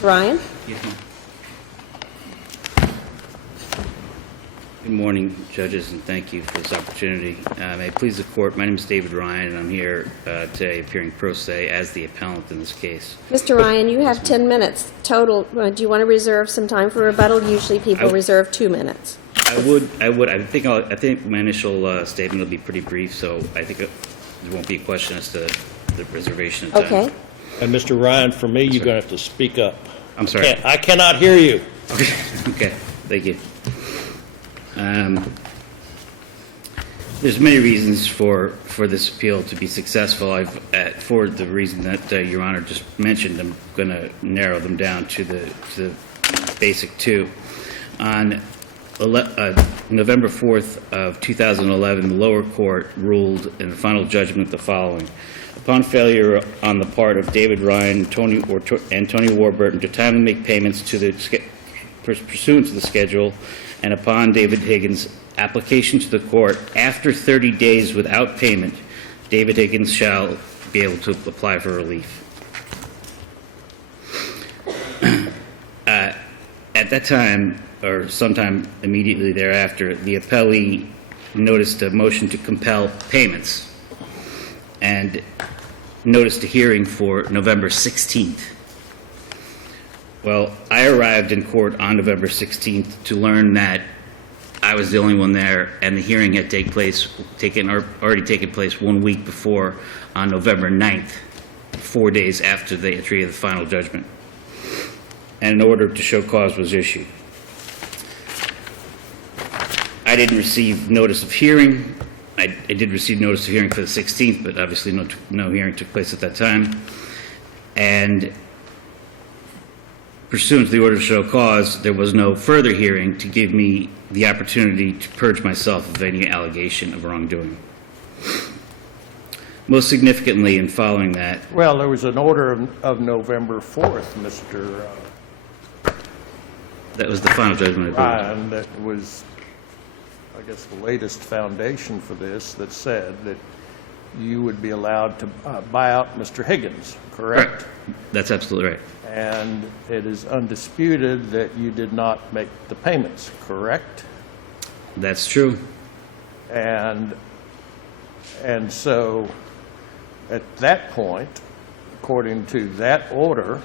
Mr. Ryan? Good morning, judges, and thank you for this opportunity. May it please the court, my name is David Ryan, and I'm here today appearing pro se as the appellant in this case. Mr. Ryan, you have 10 minutes total. Do you want to reserve some time for rebuttal? Usually people reserve 2 minutes. I would. I think my initial statement will be pretty brief, so I think there won't be a question as to the reservation of time. Okay. And Mr. Ryan, for me, you're going to have to speak up. I'm sorry. I cannot hear you. Okay. Okay. Thank you. There's many reasons for this appeal to be successful. For the reason that Your Honor just mentioned, I'm going to narrow them down to the basic two. On November 4th of 2011, the lower court ruled in the final judgment the following: upon failure on the part of David Ryan and Tony Warburton to timely make payments pursuant to the schedule, and upon David Higgins' application to the court after 30 days without payment, David Higgins shall be able to apply for relief. At that time, or sometime immediately thereafter, the appellee noticed a motion to compel payments and noticed a hearing for November 16th. Well, I arrived in court on November 16th to learn that I was the only one there, and the hearing had already taken place 1 week before, on November 9th, 4 days after the entry of the final judgment. And an order to show cause was issued. I didn't receive notice of hearing. I did receive notice of hearing for the 16th, but obviously no hearing took place at that time. And pursuant to the order to show cause, there was no further hearing to give me the opportunity to purge myself of any allegation of wrongdoing. Most significantly, in following that, Well, there was an order of November 4th, Mr. that was the final judgment. Ryan, that was, I guess, the latest foundation for this, that said that you would be allowed to buy out Mr. Higgins, correct? That's absolutely right. And it is undisputed that you did not make the payments, correct? That's true. And so at that point, according to that order,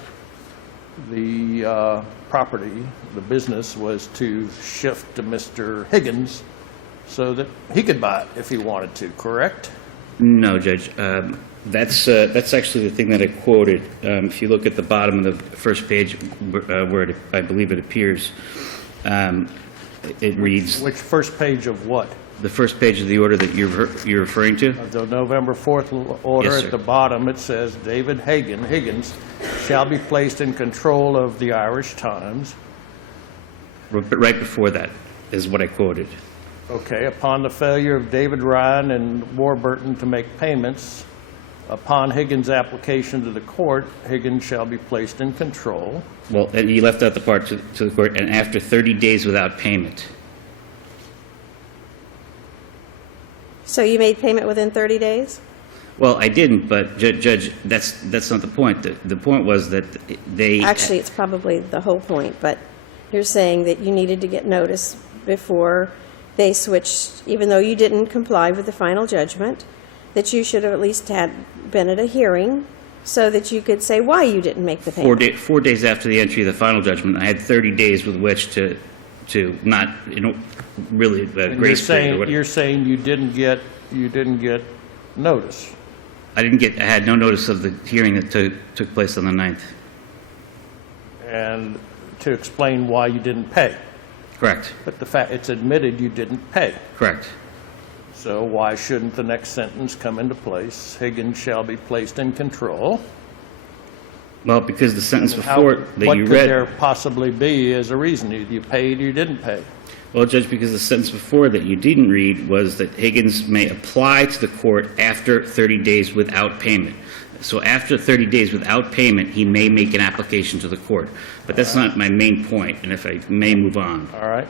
the property, the business, was to shift to Mr. Higgins so that he could buy it if he wanted to, correct? No, Judge. That's actually the thing that I quoted. If you look at the bottom of the first page, where I believe it appears, it reads. Which first page of what? The first page of the order that you're referring to. The November 4th order. Yes, sir. At the bottom, it says David Higgins shall be placed in control of the Irish Times. Right before that is what I quoted. Okay, upon the failure of David Ryan and Warburton to make payments, upon Higgins' application to the court, Higgins shall be placed in control. Well, and you left out the part to the court, and after 30 days without payment. So you made payment within 30 days? Well, I didn't, but Judge, that's not the point. The point was that they... Actually, it's probably the whole point, but you're saying that you needed to get notice before they switched, even though you didn't comply with the final judgment, that you should have at least been at a hearing so that you could say why you didn't make the payment. 4 days after the entry of the final judgment, I had 30 days with which to not, really grace period. You're saying you didn't get notice. I had no notice of the hearing that took place on the 9th. And to explain why you didn't pay. Correct. But the fact, it's admitted you didn't pay. Correct. So why shouldn't the next sentence come into place? Higgins shall be placed in control. Well, because the sentence before that you What read... could there possibly be as a reason? You paid or you didn't pay? Well, Judge, because the sentence before that you didn't read was that Higgins may apply to the court after 30 days without payment. So after 30 days without payment, he may make an application to the court. But that's not my main point, and if I may move on. All right.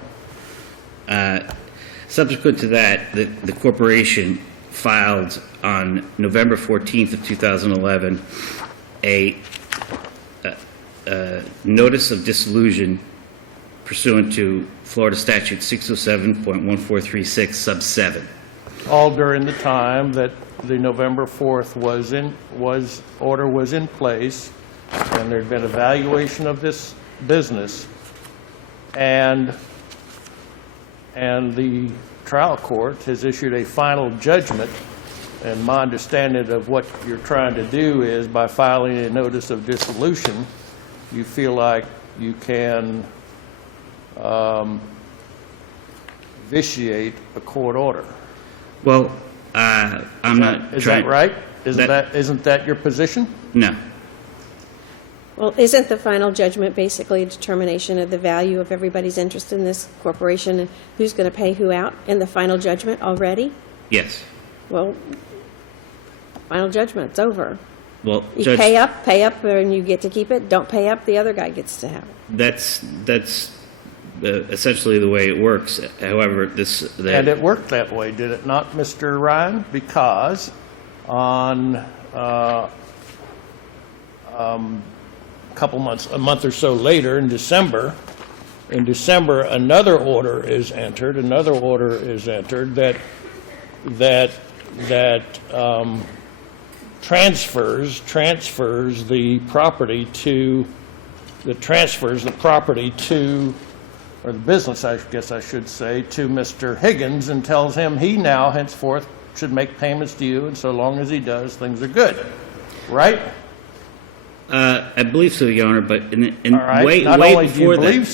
Subsequent to that, the corporation filed on November 14th of 2011 a notice of dissolution pursuant to Florida Statute 607.1436 sub 7. All during the time that the November 4th order was in place, and there'd been evaluation of this business, and the trial court has issued a final judgment, and my understanding of what you're trying to do is by filing a notice of dissolution, you feel like you can vitiate a court order. Well, I'm not Is trying... that right? Isn't that your position? No. Well, isn't the final judgment basically a determination of the value of everybody's interest in this corporation and who's going to pay who out in the final judgment already? Yes. Well, final judgment's over. Well, You Judge, pay up, and you get to keep it. Don't pay up, the other guy gets to have it. that's essentially the way it works. However, And it worked that way, did it not, Mr. Ryan? Because on a month or so later, in December, another order is entered that transfers the property to, or the business, I guess I should say, to Mr. Higgins, and tells him he now henceforth should make payments to you, and so long as he does, things are good. Right? I believe so, Your Honor, but All right. way Not only do you before that... believe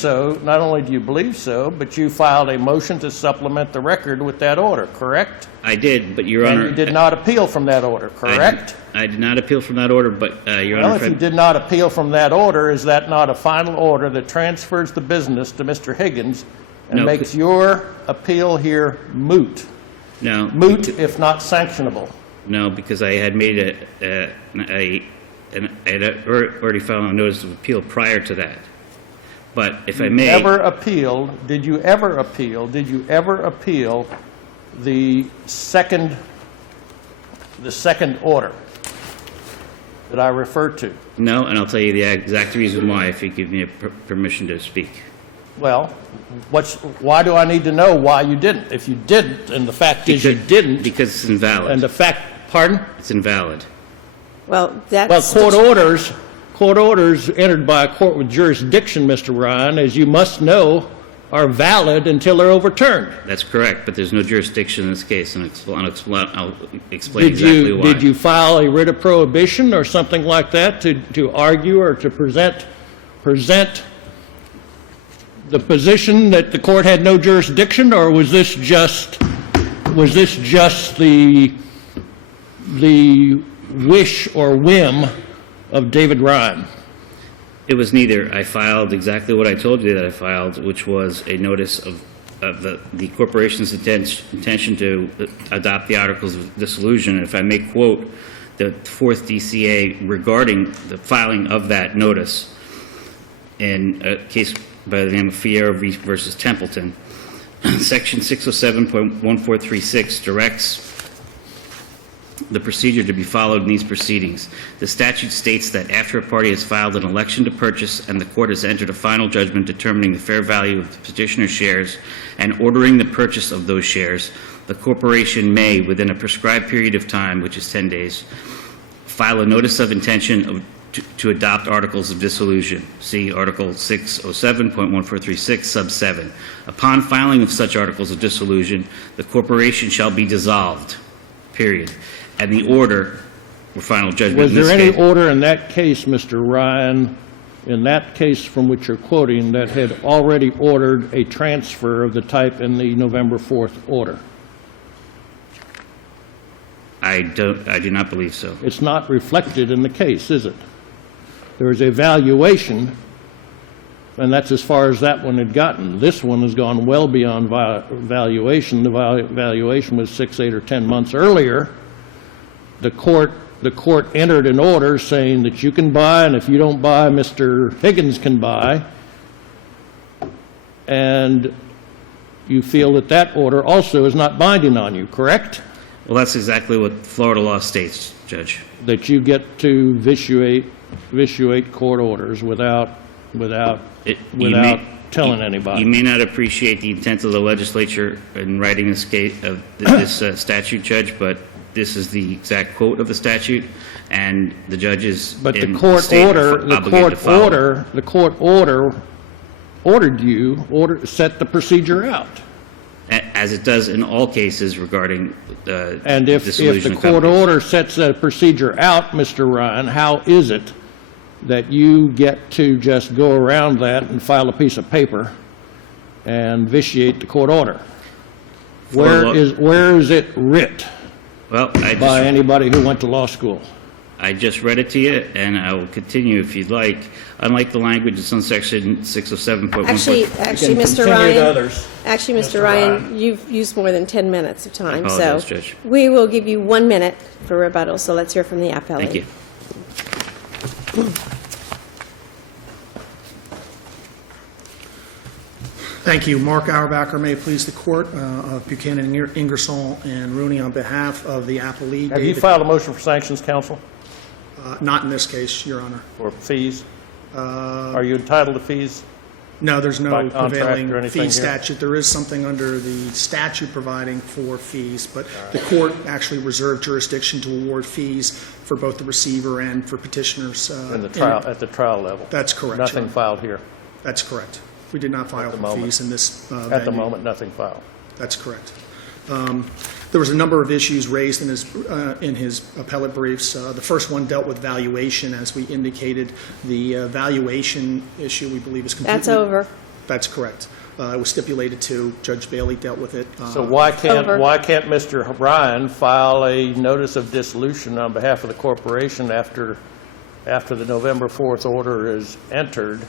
so, but you filed a motion to supplement the record with that order, correct? I did, but Your Honor... And you did not appeal from that order, correct? I did not appeal from that order, but Your Honor... Well, if you did not appeal from that order, is that not a final order that transfers the business to Mr. Higgins and No, makes your appeal here moot? No. Moot, if not sanctionable. No, because I had made I had already filed a notice of appeal prior to that. But if I may... Did you ever appeal the second order that I referred to? No, and I'll tell you the exact reason why if you give me permission to speak. Well, why do I need to know why you didn't? If you didn't, and the fact is you didn't... Because it's invalid. And the fact... Pardon? It's invalid. Well, that's... Well, court orders entered by a court with jurisdiction, Mr. Ryan, as you must know, are valid until they're overturned. That's correct, but there's no jurisdiction in this case, and I'll explain exactly why. Did you file a writ of prohibition or something like that to argue or to present the position that the court had no jurisdiction, or was this just the wish or whim of David Ryan? It was neither. I filed exactly what I told you that I filed, which was a notice of the corporation's intention to adopt the Articles of Dissolution. And if I may quote the 4th DCA regarding the filing of that notice in a case by the name of Fiera versus Templeton, Section 607.1436 directs the procedure to be followed in these proceedings. The statute states that after a party has filed an election to purchase and the court has entered a final judgment determining the fair value of the petitioner's shares and ordering the purchase of those shares, the corporation may, within a prescribed period of time, which is 10 days, file a notice of intention to adopt Articles of Dissolution. See Article 607.1436, sub 7. Upon filing of such Articles of Dissolution, the corporation shall be dissolved, period. And the order, or final judgment in this case... Was there any order in that case, Mr. Ryan, in that case from which you're quoting, that had already ordered a transfer of the type in the November 4th order? I do not believe so. It's not reflected in the case, is it? There is a valuation, and that's as far as that one had gotten. This one has gone well beyond valuation. The valuation was 6, 8, or 10 months earlier. The court entered an order saying that you can buy, and if you don't buy, Mr. Higgins can buy. And you feel that order also is not binding on you, correct? Well, that's exactly what Florida law states, Judge. that you get to vitiate court orders without telling anybody. You may not appreciate the intent of the legislature in writing this case, this statute, Judge, but this is the exact quote of the statute, and the judges But the in court state are order, obligated to follow. ordered you, set the procedure out. As it does in all cases regarding And if dissolution the of court companies. order sets a procedure out, Mr. Ryan, how is it that you get to just go around that and file a piece of paper and vitiate the court order? Where is it writ Well, by anybody who went to law school? I just read it to you, and I will continue if you'd like. Unlike the language that's on section 607.1. Actually, Continue Mr. to Ryan, others. actually, Mr. Ryan, you've used more than 10 minutes of time, so apologize, Judge. we will give you 1 minute for rebuttal, so let's hear from the appellee. Thank you. Thank you. Mark Auerbacher, may it please the Court, of Buchanan, Ingersoll, and Rooney on behalf of the appellee. Have you David- filed a motion for sanctions, counsel, Not in this case, Your Honor. for fees? Are you entitled to fees? No, there's By no contract or prevailing anything fee here? statute. There is something under the statute providing for fees, but the court actually reserved jurisdiction to award fees for both the receiver and for petitioners. In the trial, at the trial level? That's correct, Your Nothing Honor. filed here? That's correct. We did not file the for moment. fees in this At the venue. moment, nothing filed. That's correct. There was a number of issues raised in his appellate briefs. The first one dealt with valuation, as we indicated. The valuation issue, we believe, is completely... That's over. That's correct. It was stipulated to. Judge Bailey dealt with it. So why can't Over. Mr. Ryan file a notice of dissolution on behalf of the corporation after the November 4th order is entered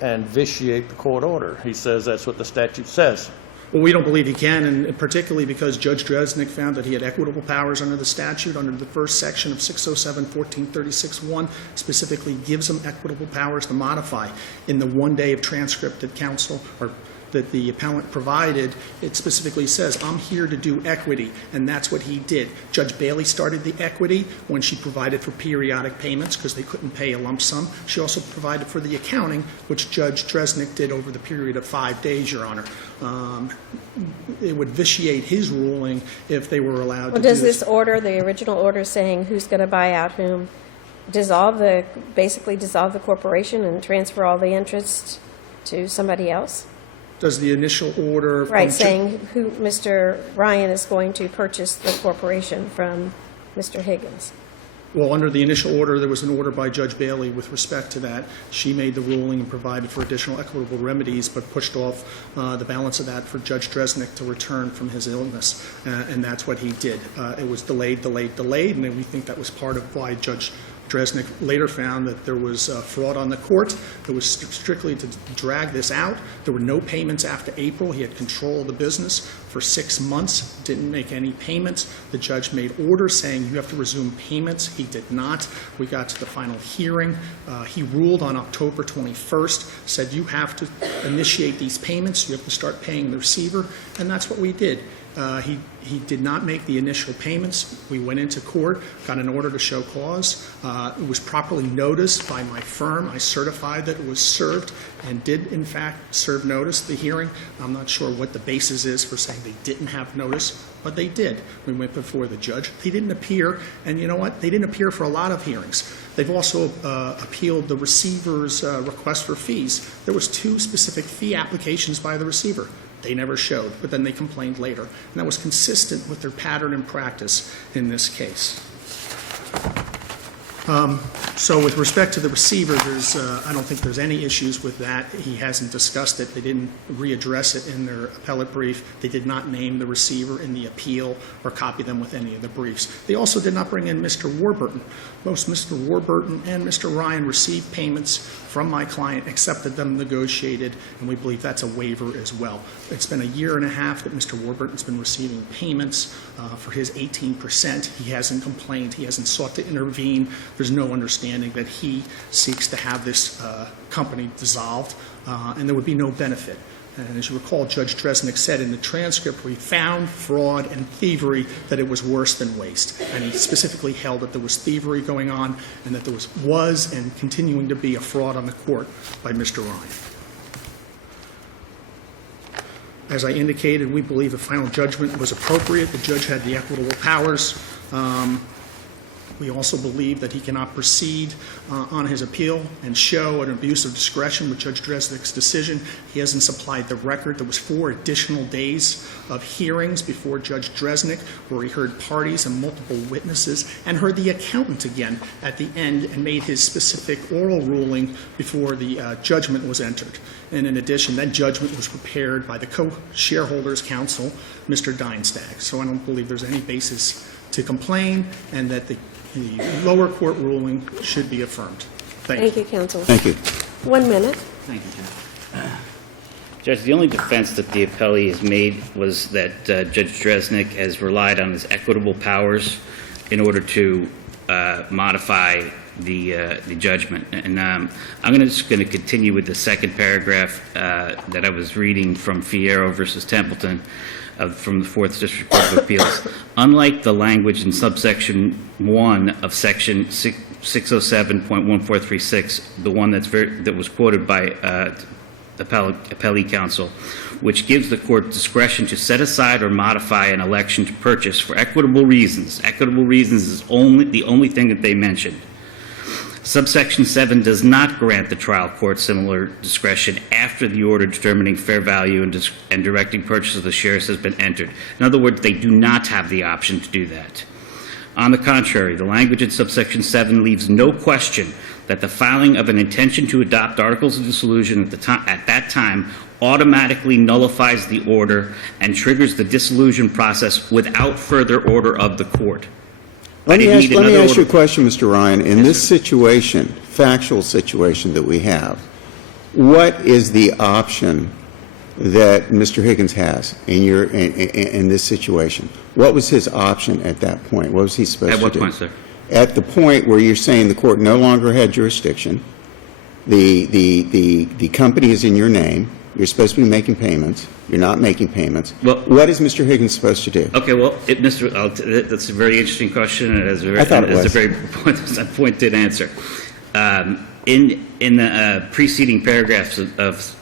and vitiate the court order? He says that's what the statute says. Well, we don't believe he can, and particularly because Judge Dresnick found that he had equitable powers under the statute, under the first section of 607-1436-1, specifically gives him equitable powers to modify. In the 1 day of transcript that counsel, or that the appellant provided, it specifically says, I'm here to do equity, and that's what he did. Judge Bailey started the equity when she provided for periodic payments because they couldn't pay a lump sum. She also provided for the accounting, which Judge Dresnick did over the period of 5 days, Your Honor. It would vitiate his ruling if they were allowed to Well, do does this order, the original order saying who's going to buy out whom, basically dissolve the corporation and transfer all the interests to somebody else? Does the initial order... Right, saying who Mr. Ryan is going to purchase the corporation from Mr. Higgins. Well, under the initial order, there was an order by Judge Bailey with respect to that. She made the ruling and provided for additional equitable remedies, but pushed off the balance of that for Judge Dresnick to return from his illness, and that's what he did. It was delayed, and we think that was part of why Judge Dresnick later found that there was fraud on the court. It was strictly to drag this out. There were no payments after April. He had control of the business for 6 months, didn't make any payments. The judge made orders saying you have to resume payments. He did not. We got to the final hearing. He ruled on October 21st, said you have to initiate these payments. You have to start paying the receiver, and that's what we did. He did not make the initial payments. We went into court, got an order to show cause. It was properly noticed by my firm. I certified that it was served and did, in fact, serve notice at the hearing. I'm not sure what the basis is for saying they didn't have notice, but they did. We went before the judge. They didn't appear, and you know what? They didn't appear for a lot of hearings. They've also appealed the receiver's request for fees. There was 2 specific fee applications by the receiver. They never showed, but then they complained later. And that was consistent with their pattern and practice in this case. So with respect to the receiver, I don't think there's any issues with that. He hasn't discussed it. They didn't readdress it in their appellate brief. They did not name the receiver in the appeal or copy them with any of the briefs. They also did not bring in Mr. Warburton. Both Mr. Warburton and Mr. Ryan received payments from my client, accepted them, negotiated, and we believe that's a waiver as well. It's been 1.5 years that Mr. Warburton's been receiving payments for his 18%. He hasn't complained. He hasn't sought to intervene. There's no understanding that he seeks to have this company dissolved, and there would be no benefit. And as you recall, Judge Dresnick said in the transcript, we found fraud and thievery, that it was worse than waste. And he specifically held that there was thievery going on and that there was and continuing to be a fraud on the court by Mr. Ryan. As I indicated, we believe the final judgment was appropriate. The judge had the equitable powers. We also believe that he cannot proceed on his appeal and show an abuse of discretion with Judge Dresnick's decision. He hasn't supplied the record. There was 4 additional days of hearings before Judge Dresnick where he heard parties and multiple witnesses and heard the accountant again at the end and made his specific oral ruling before the judgment was entered. And in addition, that judgment was prepared by the co-shareholders' counsel, Mr. Dienstag. So I don't believe there's any basis to complain, and that the lower court ruling should be affirmed. Thank you. Thank you, counsel. Thank you. 1 minute. Thank you, Judge. Judge, the only defense that the appellee has made was that Judge Dresnick has relied on his equitable powers in order to modify the judgment. And I'm just going to continue with the second paragraph that I was reading from Fierro versus Templeton from the 4th District Court of Appeals. Unlike the language in subsection 1 of section 607.1436, the one that was quoted by appellee counsel, which gives the court discretion to set aside or modify an election to purchase for equitable reasons. Equitable reasons is the only thing that they mentioned. Subsection 7 does not grant the trial court similar discretion after the order determining fair value and directing purchase of the shares has been entered. In other words, they do not have the option to do that. On the contrary, the language in subsection 7 leaves no question that the filing of an intention to adopt articles of dissolution at that time automatically nullifies the order and triggers the dissolution process without further order of the court. Let me ask you a question, Mr. Ryan. In this situation, factual situation that we have, what is the option that Mr. Higgins has in this situation? What was his option at that point? What was he supposed to do? At what point, sir? At the point where you're saying the court no longer had jurisdiction, the company is in your name, you're supposed to be making payments, you're not making payments. Well, what is Mr. Higgins supposed to do? Okay, well, that's a very interesting question, and it has a very pointed answer. In the preceding paragraphs of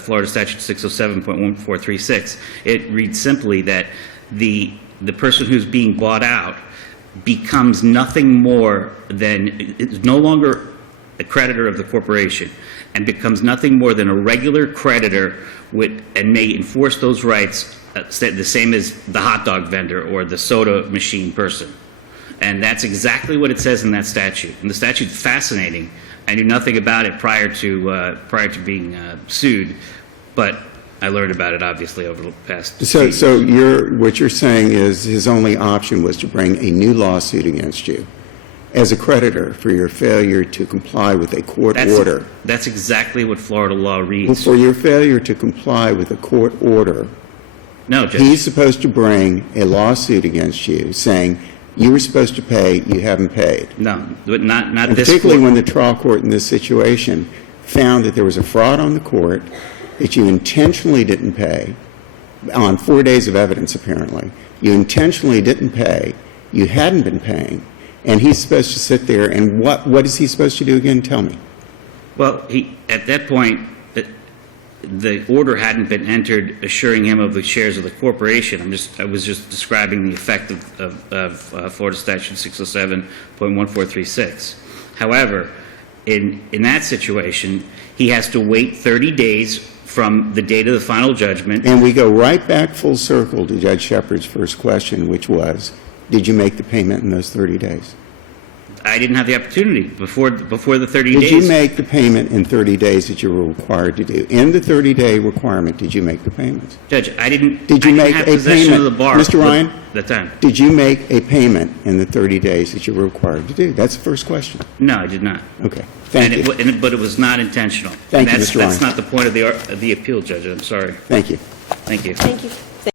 Florida Statute 607.1436, it reads simply that the person who's being bought out becomes nothing more than, is no longer a creditor of the corporation, and becomes nothing more than a regular creditor and may enforce those rights the same as the hot dog vendor or the soda machine person. And that's exactly what it says in that statute. And the statute's fascinating. I knew nothing about it prior to being sued, but I learned about it obviously over the past. So what you're saying is his only option was to bring a new lawsuit against you as a creditor for your failure to comply with a court order. That's exactly what Florida law reads. Well, for your failure to comply with a court order, no, Judge. He's supposed to bring a lawsuit against you saying you were supposed to pay, you haven't paid. No, not and this particularly court. when the trial court in this situation found that there was a fraud on the court, that you intentionally didn't pay, on 4 days of evidence apparently. You intentionally didn't pay, you hadn't been paying, and he's supposed to sit there, and what is he supposed to do again? Tell me. Well, at that point, the order hadn't been entered assuring him of the shares of the corporation. I was just describing the effect of Florida Statute 607.1436. However, in that situation, he has to wait 30 days from the date of the final judgment. And we go right back full circle to Judge Shepard's first question, which was, did you make the payment in those 30 days? I didn't have the opportunity before the 30 days. Did you make the payment in 30 days that you were required to do? In the 30-day requirement, did you make the payments? Judge, I didn't. Did you make have a possession payment, of the bar Mr. Ryan? at the time? Did you make a payment in the 30 days that you were required to do? That's the first question. No, I did not. Okay. Thank you. But it was not intentional. Thank you, Mr. Ryan. That's not the point of the appeal, Judge. I'm sorry. Thank you. Thank you. Thank you.